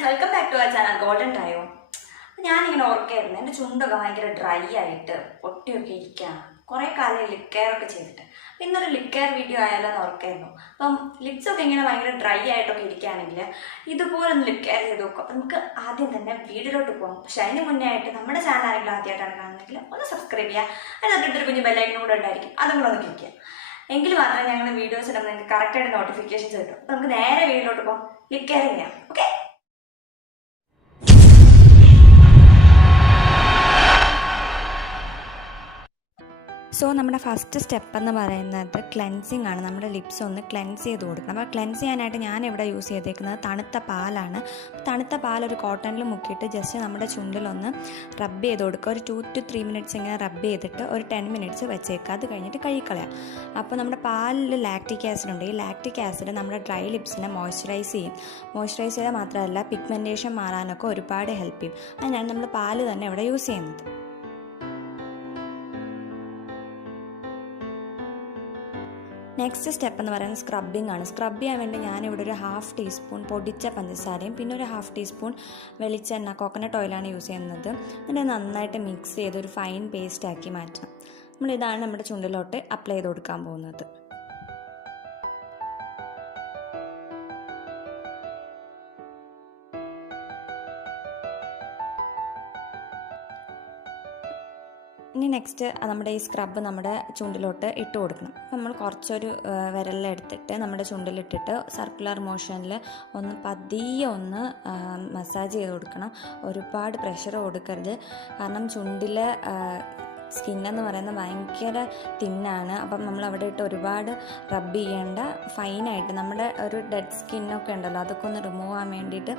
friends, welcome back to our channel Golden Trio. ഞാനിങ്ങനെ ഓർക്കായിരുന്നു എൻ്റെ ചുണ്ടൊക്കെ ഭയങ്കര ഡ്രൈ ആയിട്ട് പൊട്ടിയൊക്കെ ഇരിക്കുകയാണ്. കുറേ കാലം ലിപ് കെയർ ഒക്കെ ചെയ്തിട്ട്. ഇന്നൊരു ലിപ് കെയർ വീഡിയോ ആയാലോ എന്ന് ഓർക്കായിരുന്നു. അപ്പം ലിപ്സൊക്കെ ഇങ്ങനെ ഭയങ്കര ഡ്രൈ ആയിട്ടൊക്കെ ഇരിക്കുകയാണെങ്കിൽ ഇതുപോലെ ഒന്ന് ലിപ് കെയർ ചെയ്ത് നോക്കും. അപ്പം നമുക്ക് ആദ്യം തന്നെ വീഡിയോയിലോട്ട് പോകാം. പക്ഷേ അതിന് മുന്നേ ആയിട്ട് നമ്മുടെ ചാനൽ ആരെങ്കിലും ആദ്യമായിട്ടാണ് കാണുന്നതെങ്കിൽ ഒന്ന് സബ്സ്ക്രൈബ് ചെയ്യുക. അതിനകത്തൊരു കുഞ്ഞ് ബെല്ലൈക്കനും കൂടെ ഉണ്ടായിരിക്കും, അതും കൂടെ ഒന്ന് ക്ലിക്ക് ചെയ്യുക. എങ്കിൽ മാത്രമേ ഞങ്ങൾ വീഡിയോസ് ഇടുമ്പോൾ നിങ്ങൾക്ക് കറക്റ്റായിട്ട് നോട്ടിഫിക്കേഷൻസ് കിട്ടും. അപ്പം നമുക്ക് നേരെ വീഡിയോയിലോട്ട് പോകാം, ലിപ് കെയർ ചെയ്യാം. ഓക്കെ. സോ നമ്മുടെ ഫസ്റ്റ് സ്റ്റെപ്പ് എന്ന് പറയുന്നത് ക്ലെൻസിങ് ആണ്. നമ്മുടെ ലിപ്സ് ഒന്ന് ക്ലെൻസ് ചെയ്ത് കൊടുക്കണം. അപ്പോൾ ക്ലെൻസ് ചെയ്യാനായിട്ട് ഞാൻ ഇവിടെ യൂസ് ചെയ്തേക്കുന്നത് തണുത്ത പാലാണ്. തണുത്ത പാൽ ഒരു കോട്ടണിൽ മുക്കിയിട്ട് ജസ്റ്റ് നമ്മുടെ ചുണ്ടിലൊന്ന് റബ്ബ് ചെയ്ത് കൊടുക്കുക. ഒരു 2 to 3 മിനിറ്റ്സ് ഇങ്ങനെ റബ്ബ് ചെയ്തിട്ട് ഒരു 10 മിനിറ്റ്സ് വെച്ചേക്കുക. അത് കഴിഞ്ഞിട്ട് കഴുകിക്കളയാം. അപ്പോൾ നമ്മുടെ പാലിൽ ലാക്റ്റിക് ആസിഡ് ഉണ്ട്. ഈ ലാക്റ്റിക് ആസിഡ് നമ്മുടെ ഡ്രൈ ലിപ്സിനെ മോയ്സ്ചറൈസ് ചെയ്യും. മോയ്സ്ചറൈസ് ചെയ്താൽ മാത്രമല്ല പിഗ്മെൻറ്റേഷൻ മാറാനൊക്കെ ഒരുപാട് ഹെൽപ്പ് ചെയ്യും. അതിനാണ് നമ്മൾ പാല് തന്നെ ഇവിടെ യൂസ് ചെയ്യുന്നത്. നെക്സ്റ്റ് സ്റ്റെപ്പ് എന്ന് പറയുന്നത് സ്ക്രബിംഗ് ആണ്. സ്ക്രബ് ചെയ്യാൻ വേണ്ടി ഞാനിവിടെ ഒരു 1/2 ടീസ്പൂൺ പൊടിച്ച പഞ്ചസാരയും പിന്നെ ഒരു 1/2 ടീസ്പൂൺ വെളിച്ചെണ്ണ കോക്കനട്ട് ഓയിലാണ് യൂസ് ചെയ്യുന്നത്. എന്നിട്ട് നന്നായിട്ട് മിക്സ് ചെയ്ത് ഒരു ഫൈൻ പേസ്റ്റ് ആക്കി മാറ്റണം. നമ്മളിതാണ് നമ്മുടെ ചുണ്ടിലോട്ട് അപ്ലൈ ചെയ്ത് കൊടുക്കാൻ പോകുന്നത്. ഇനി നെക്സ്റ്റ് നമ്മുടെ ഈ സ്ക്രബ് നമ്മുടെ ചുണ്ടിലോട്ട് ഇട്ട് കൊടുക്കണം. അപ്പം നമ്മൾ കുറച്ചൊരു വിരലെടുത്തിട്ട് നമ്മുടെ ചുണ്ടിലിട്ടിട്ട് സർക്കുലർ മോഷനിൽ ഒന്ന് പതിയെ ഒന്ന് മസാജ് ചെയ്ത് കൊടുക്കണം. ഒരുപാട് പ്രഷർ കൊടുക്കരുത്. കാരണം ചുണ്ടിലെ സ്കിന്നെന്ന് പറയുന്നത് ഭയങ്കര തിന്നാണ്. അപ്പം നമ്മൾ അവിടെ ഇട്ട് ഒരുപാട് റബ്ബ് ചെയ്യേണ്ട. ഫൈനായിട്ട് നമ്മുടെ ഒരു ഡെഡ് സ്കിന്നൊക്കെ ഉണ്ടല്ലോ, അതൊക്കെ ഒന്ന് റിമൂവ് ആകാൻ വേണ്ടിയിട്ട്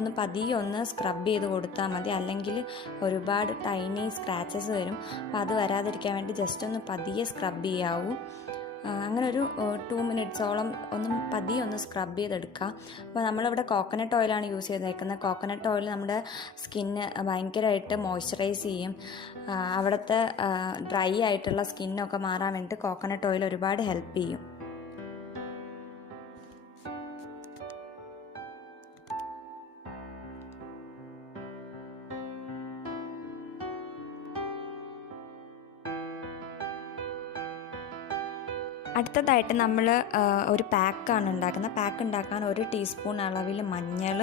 ഒന്ന് പതിയെ ഒന്ന് സ്ക്രബ് ചെയ്ത് കൊടുത്താൽ മതി. അല്ലെങ്കിൽ ഒരുപാട് ടൈനി സ്ക്രാച്ചസ് വരും. അപ്പോൾ അത് വരാതിരിക്കാൻ വേണ്ടി ജസ്റ്റ് ഒന്ന് പതിയെ സ്ക്രബ് ചെയ്യാവൂ. അങ്ങനെ ഒരു 2 മിനിറ്റ്സോളം ഒന്ന് പതിയെ ഒന്ന് സ്ക്രബ് ചെയ്തെടുക്കുക. അപ്പോൾ നമ്മളിവിടെ കോക്കനട്ട് ഓയിലാണ് യൂസ് ചെയ്തേക്കുന്നത്. കോക്കനട്ട് ഓയിൽ നമ്മുടെ സ്കിന്ന് ഭയങ്കരമായിട്ട് മോയ്സ്ചറൈസ് ചെയ്യും. അവിടുത്തെ ഡ്രൈ ആയിട്ടുള്ള സ്കിന്നൊക്കെ മാറാൻ വേണ്ടിയിട്ട് കോക്കനട്ട് ഓയിൽ ഒരുപാട് ഹെൽപ്പ് ചെയ്യും. അടുത്തതായിട്ട് നമ്മൾ ഒരു പാക്കാണ് ഉണ്ടാക്കുന്നത്. പാക്ക് ഉണ്ടാക്കാൻ 1 ടീസ്പൂൺ അളവിൽ മഞ്ഞൾ,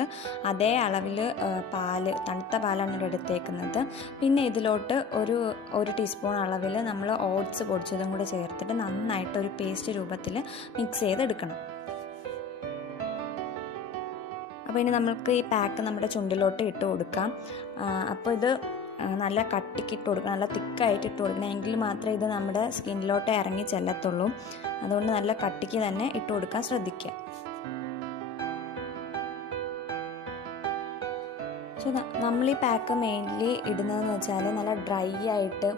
അതേ അളവിൽ പാല്, തണുത്ത പാലാണ് ഇവിടെ എടുത്തേക്കുന്നത്. പിന്നെ ഇതിലോട്ട് ഒരു ടീസ്പൂൺ അളവിൽ നമ്മൾ ഓട്സ് പൊടിച്ചതും കൂടെ ചേർത്തിട്ട് നന്നായിട്ട് ഒരു പേസ്റ്റ് രൂപത്തിൽ മിക്സ് ചെയ്തെടുക്കണം. അപ്പോൾ ഇനി നമുക്ക് ഈ പാക്ക് നമ്മുടെ ചുണ്ടിലോട്ട് ഇട്ട് കൊടുക്കാം. അപ്പോൾ ഇത് നല്ല കട്ടിക്ക് ഇട്ട് കൊടുക്കണം, നല്ല തിക്കായിട്ട് ഇട്ട് കൊടുക്കണം. എങ്കിൽ മാത്രമേ ഇത് നമ്മുടെ സ്കിന്നിലോട്ട് ഇറങ്ങി ചെല്ലത്തുള്ളൂ. അതുകൊണ്ട് നല്ല കട്ടിക്ക് തന്നെ ഇട്ട് കൊടുക്കാൻ ശ്രദ്ധിക്കുക. പക്ഷേ നമ്മൾ ഈ പാക്ക് മെയിൻലി ഇടുന്നതെന്ന് വെച്ചാൽ നല്ല ഡ്രൈ ആയിട്ട്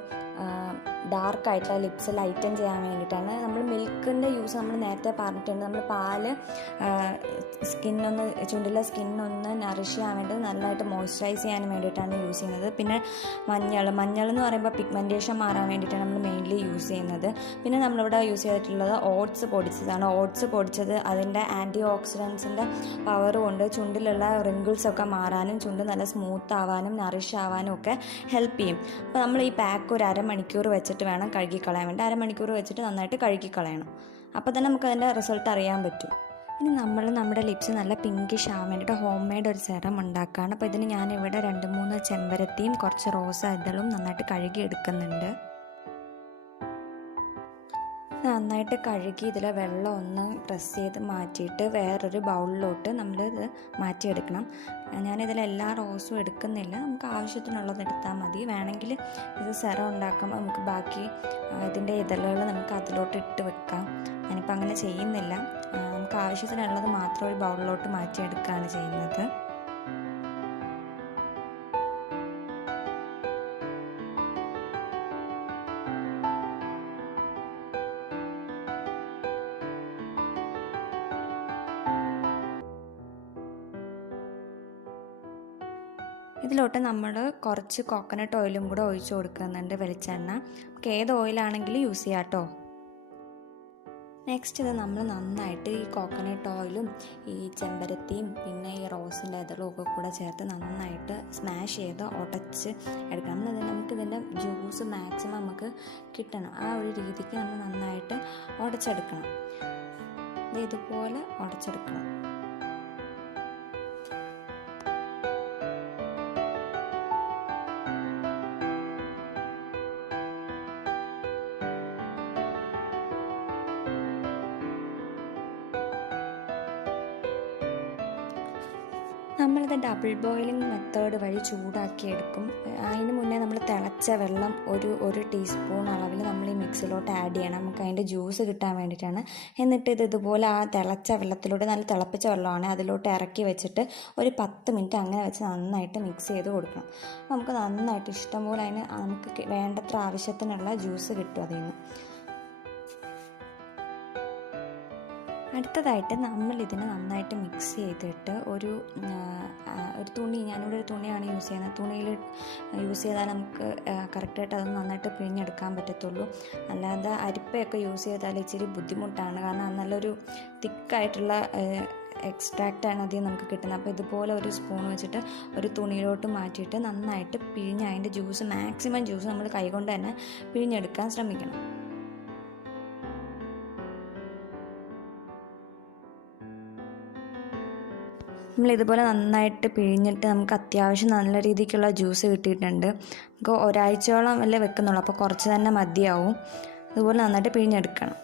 ഡാർക്കായിട്ടുള്ള ലിപ്സ് ലൈറ്റൻ ചെയ്യാൻ വേണ്ടിയിട്ടാണ്. നമ്മൾ മിൽക്കിൻ്റെ യൂസ് നമ്മൾ നേരത്തെ പറഞ്ഞിട്ടുണ്ട്. നമ്മൾ പാല് സ്കിന്നൊന്ന് ചുണ്ടിലെ സ്കിന്നൊന്ന് നറിഷ് ചെയ്യാൻ വേണ്ടി നല്ലതായിട്ട് മോയ്സ്ചറൈസ് ചെയ്യാൻ വേണ്ടിയിട്ടാണ് യൂസ് ചെയ്യുന്നത്. പിന്നെ മഞ്ഞൾ എന്ന് പറയുമ്പോൾ പിഗ്മെൻറ്റേഷൻ മാറാൻ വേണ്ടിയിട്ടാണ് നമ്മൾ മെയിൻലി യൂസ് ചെയ്യുന്നത്. പിന്നെ നമ്മളിവിടെ യൂസ് ചെയ്തിട്ടുള്ളത് ഓട്സ് പൊടിച്ചതാണ്. ഓട്സ് പൊടിച്ചത് അതിൻ്റെ ആൻറ്റി ഓക്സിഡൻസിൻ്റെ പവർ കൊണ്ട് ചുണ്ടിലുള്ള റിങ്കിൾസൊക്കെ മാറാനും ചുണ്ട് നല്ല സ്മൂത്ത് ആവാനും നറിഷ് ആവാനും ഒക്കെ ഹെൽപ്പ് ചെയ്യും. അപ്പോൾ നമ്മൾ ഈ പാക്ക് ഒരു അരമണിക്കൂർ വെച്ചിട്ട് വേണം കഴുകിക്കളയാൻ വേണ്ടി. അരമണിക്കൂർ വെച്ചിട്ട് നന്നായിട്ട് കഴുകിക്കളയണം. അപ്പോൾ തന്നെ നമുക്ക് അതിൻ്റെ റിസൾട്ട് അറിയാൻ പറ്റും. ഇനി നമ്മുടെ ലിപ്സ് നല്ല പിങ്കിഷ് ആവാൻ വേണ്ടിയിട്ട് ഹോം മെയ്ഡ് ഒരു സെറം ഉണ്ടാക്കുകയാണ്. അപ്പോൾ ഇതിന് ഞാനിവിടെ 2-3 ചെമ്പരത്തിയും കുറച്ച് റോസ ഇതളും നന്നായിട്ട് കഴുകി എടുക്കുന്നുണ്ട്. നന്നായിട്ട് കഴുകി ഇതിലെ വെള്ളം ഒന്ന് പ്രസ് ചെയ്ത് മാറ്റിയിട്ട് വേറൊരു ബൗളിലോട്ട് നമ്മളിത് മാറ്റിയെടുക്കണം. ഞാനിതിലെല്ലാ റോസും എടുക്കുന്നില്ല, നമുക്ക് ആവശ്യത്തിനുള്ളത് എടുത്താൽ മതി. വേണമെങ്കിൽ ഇത് സെറം ഉണ്ടാക്കുമ്പോൾ നമുക്ക് ബാക്കി ഇതിൻ്റെ ഇതളുകൾ നമുക്ക് അതിലോട്ട് ഇട്ട് വെക്കാം. ഞാനിപ്പോൾ അങ്ങനെ ചെയ്യുന്നില്ല. നമുക്ക് ആവശ്യത്തിനുള്ളത് മാത്രം ഒരു ബൗളിലോട്ട് മാറ്റിയെടുക്കുകയാണ് ചെയ്യുന്നത്. ഇതിലോട്ട് നമ്മൾ കുറച്ച് കോക്കനട്ട് ഓയിലും കൂടെ ഒഴിച്ച് കൊടുക്കുന്നുണ്ട്, വെളിച്ചെണ്ണ. നമുക്ക് ഏത് ഓയിലാണെങ്കിലും യൂസ് ചെയ്യാം കേട്ടോ. നെക്സ്റ്റ് ഇത് നമ്മൾ നന്നായിട്ട് ഈ കോക്കനട്ട് ഓയിലും ഈ ചെമ്പരത്തിയും പിന്നെ ഈ റോസിൻ്റെ ഇതളും ഒക്കെ കൂടെ ചേർത്ത് നന്നായിട്ട് സ്മാഷ് ചെയ്ത് ഉടച്ച് എടുക്കണം. നമുക്കിതിൻ്റെ ജ്യൂസ് മാക്സിമം നമുക്ക് കിട്ടണം. ആ ഒരു രീതിക്ക് നമ്മൾ നന്നായിട്ട് ഉടച്ചെടുക്കണം. ഇതുപോലെ ഉടച്ചെടുക്കണം. നമ്മളിത് ഡബിൾ ബോയിലിംഗ് മെത്തേഡ് വഴി ചൂടാക്കി എടുക്കും. അതിന് മുന്നേ നമ്മൾ തിളച്ച വെള്ളം ഒരു ടീസ്പൂൺ അളവിൽ നമ്മൾ ഈ മിക്സിലോട്ട് ആഡ് ചെയ്യണം. നമുക്ക് അതിൻ്റെ ജ്യൂസ് കിട്ടാൻ വേണ്ടിയിട്ടാണ്. എന്നിട്ട് ഇതുപോലെ ആ തിളച്ച വെള്ളത്തിലൂടെ, നല്ല തിളപ്പിച്ച വെള്ളമാണ്, അതിലോട്ട് ഇറക്കി വെച്ചിട്ട് ഒരു 10 മിനിറ്റ് അങ്ങനെ വെച്ച് നന്നായിട്ട് മിക്സ് ചെയ്ത് കൊടുക്കണം. നമുക്ക് നന്നായിട്ട് ഇഷ്ടംപോലെ അതിന് നമുക്ക് വേണ്ടത്ര ആവശ്യത്തിനുള്ള ജ്യൂസ് കിട്ടും അതിൽ നിന്ന്. അടുത്തതായിട്ട് നമ്മളിതിനെ നന്നായിട്ട് മിക്സ് ചെയ്തിട്ട് ഒരു തുണി, ഞാനിവിടെ ഒരു തുണിയാണ് യൂസ് ചെയ്യുന്നത്. തുണിയിൽ യൂസ് ചെയ്താൽ നമുക്ക് കറക്റ്റായിട്ട് അത് നന്നായിട്ട് പിഴിഞ്ഞെടുക്കാൻ പറ്റത്തുള്ളൂ. അല്ലാതെ അരിപ്പയൊക്കെ യൂസ് ചെയ്താൽ ഇച്ചിരി ബുദ്ധിമുട്ടാണ്. കാരണം അത് നല്ലൊരു തിക്കായിട്ടുള്ള എക്സ്ട്രാക്റ്റാണ് അതിൽ നമുക്ക് കിട്ടുന്നത്. അപ്പോൾ ഇതുപോലെ ഒരു സ്പൂൺ വെച്ചിട്ട് ഒരു തുണിയിലോട്ട് മാറ്റിയിട്ട് നന്നായിട്ട് പിഴിഞ്ഞ് അതിൻ്റെ ജ്യൂസ്, മാക്സിമം ജ്യൂസ് നമ്മൾ കൈകൊണ്ട് തന്നെ പിഴിഞ്ഞെടുക്കാൻ ശ്രമിക്കണം. നമ്മളിതുപോലെ നന്നായിട്ട് പിഴിഞ്ഞിട്ട് നമുക്ക് അത്യാവശ്യം നല്ല രീതിക്കുള്ള ജ്യൂസ് കിട്ടിയിട്ടുണ്ട്. നമുക്ക് ഒരാഴ്ചയോളം അല്ലേ വെക്കുന്നുള്ളൂ, അപ്പോൾ കുറച്ച് തന്നെ മതിയാവും. അതുപോലെ നന്നായിട്ട് പിഴിഞ്ഞെടുക്കണം.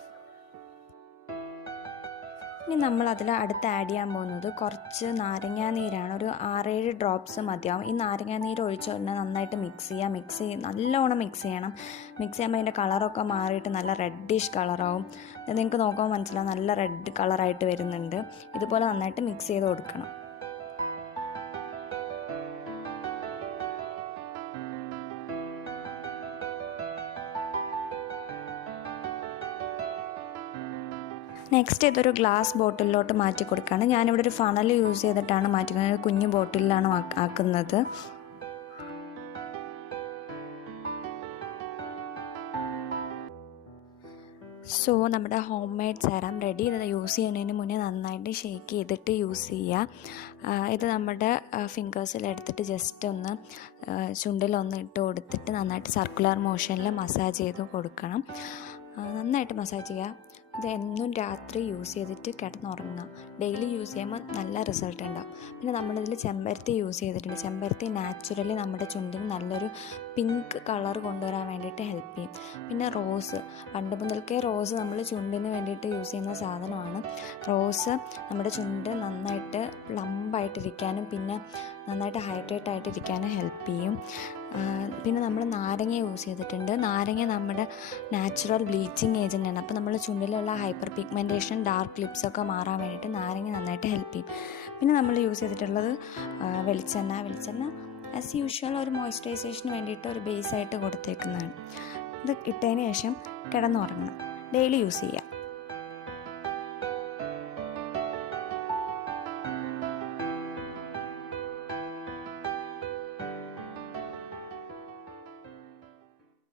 ഇനി നമ്മളതിൽ അടുത്ത് ആഡ് ചെയ്യാൻ പോകുന്നത് കുറച്ച് നാരങ്ങാനീരാണ്. ഒരു 6-7 ഡ്രോപ്സ് മതിയാവും. ഈ നാരങ്ങാനീര് ഒഴിച്ച് തന്നെ നന്നായിട്ട് മിക്സ് ചെയ്യുക. നല്ലോണം മിക്സ് ചെയ്യണം. മിക്സ് ചെയ്യുമ്പോൾ അതിൻ്റെ കളറൊക്കെ മാറിയിട്ട് നല്ല റെഡിഷ് കളറാവും. നിങ്ങൾക്ക് നോക്കുമ്പോൾ മനസ്സിലാവും, നല്ല റെഡ് കളറായിട്ട് വരുന്നുണ്ട്. ഇതുപോലെ നന്നായിട്ട് മിക്സ് ചെയ്ത് കൊടുക്കണം. നെക്സ്റ്റ് ഇതൊരു ഗ്ലാസ് ബോട്ടിലിലോട്ട് മാറ്റി കൊടുക്കുകയാണ്. ഞാനിവിടെ ഒരു ഫണൽ യൂസ് ചെയ്തിട്ടാണ് മാറ്റുന്നത്. ഒരു കുഞ്ഞു ബോട്ടിലാണ് ആക്കുന്നത്. സോ നമ്മുടെ ഹോം മെയ്ഡ് സെറം റെഡി. ഇത് യൂസ് ചെയ്യുന്നതിന് മുന്നേ നന്നായിട്ട് ഷേക്ക് ചെയ്തിട്ട് യൂസ് ചെയ്യുക. ഇത് നമ്മുടെ ഫിംഗേഴ്സിലെടുത്തിട്ട് ജസ്റ്റ് ഒന്ന് ചുണ്ടിലൊന്ന് ഇട്ട് കൊടുത്തിട്ട് നന്നായിട്ട് സർക്കുലർ മോഷനിൽ മസാജ് ചെയ്ത് കൊടുക്കണം. നന്നായിട്ട് മസാജ് ചെയ്യുക. ഇത് എന്നും രാത്രി യൂസ് ചെയ്തിട്ട് കിടന്നുറങ്ങുക. ഡെയിലി യൂസ് ചെയ്യുമ്പോൾ നല്ല റിസൾട്ട് ഉണ്ടാവും. പിന്നെ നമ്മളിതിൽ ചെമ്പരത്തി യൂസ് ചെയ്തിട്ടുണ്ട്. ചെമ്പരത്തി നാച്ചുറലി നമ്മുടെ ചുണ്ടിന് നല്ലൊരു പിങ്ക് കളർ കൊണ്ടുവരാൻ വേണ്ടിയിട്ട് ഹെൽപ്പ് ചെയ്യും. പിന്നെ റോസ്, പണ്ട് മുതൽക്കേ റോസ് നമ്മൾ ചുണ്ടിന് വേണ്ടിയിട്ട് യൂസ് ചെയ്യുന്ന സാധനമാണ്. റോസ് നമ്മുടെ ചുണ്ട് നന്നായിട്ട് പ്ലംബായിട്ടിരിക്കാനും പിന്നെ നന്നായിട്ട് ഹൈഡ്രേറ്റ് ആയിട്ടിരിക്കാനും ഹെൽപ്പ് ചെയ്യും. പിന്നെ നമ്മൾ നാരങ്ങ യൂസ് ചെയ്തിട്ടുണ്ട്. നാരങ്ങ നമ്മുടെ നാച്ചുറൽ ബ്ലീച്ചിങ് ഏജൻ്റാണ്. അപ്പോൾ നമ്മൾ ചുണ്ടിലുള്ള ഹൈപ്പർ പിഗ്മെൻറ്റേഷൻ, ഡാർക്ക് ലിപ്സൊക്കെ മാറാൻ വേണ്ടിയിട്ട് നാരങ്ങ നന്നായിട്ട് ഹെൽപ്പ് ചെയ്യും. പിന്നെ നമ്മൾ യൂസ് ചെയ്തിട്ടുള്ളത് വെളിച്ചെണ്ണ ആസ് യൂഷ്വൽ ഒരു മോയ്സ്ചറൈസേഷന് വേണ്ടിയിട്ട് ഒരു ബേസായിട്ട് കൊടുത്തേക്കുന്നതാണ്. ഇത് ഇട്ടതിന് ശേഷം കിടന്നുറങ്ങണം. ഡെയിലി യൂസ് ചെയ്യുക.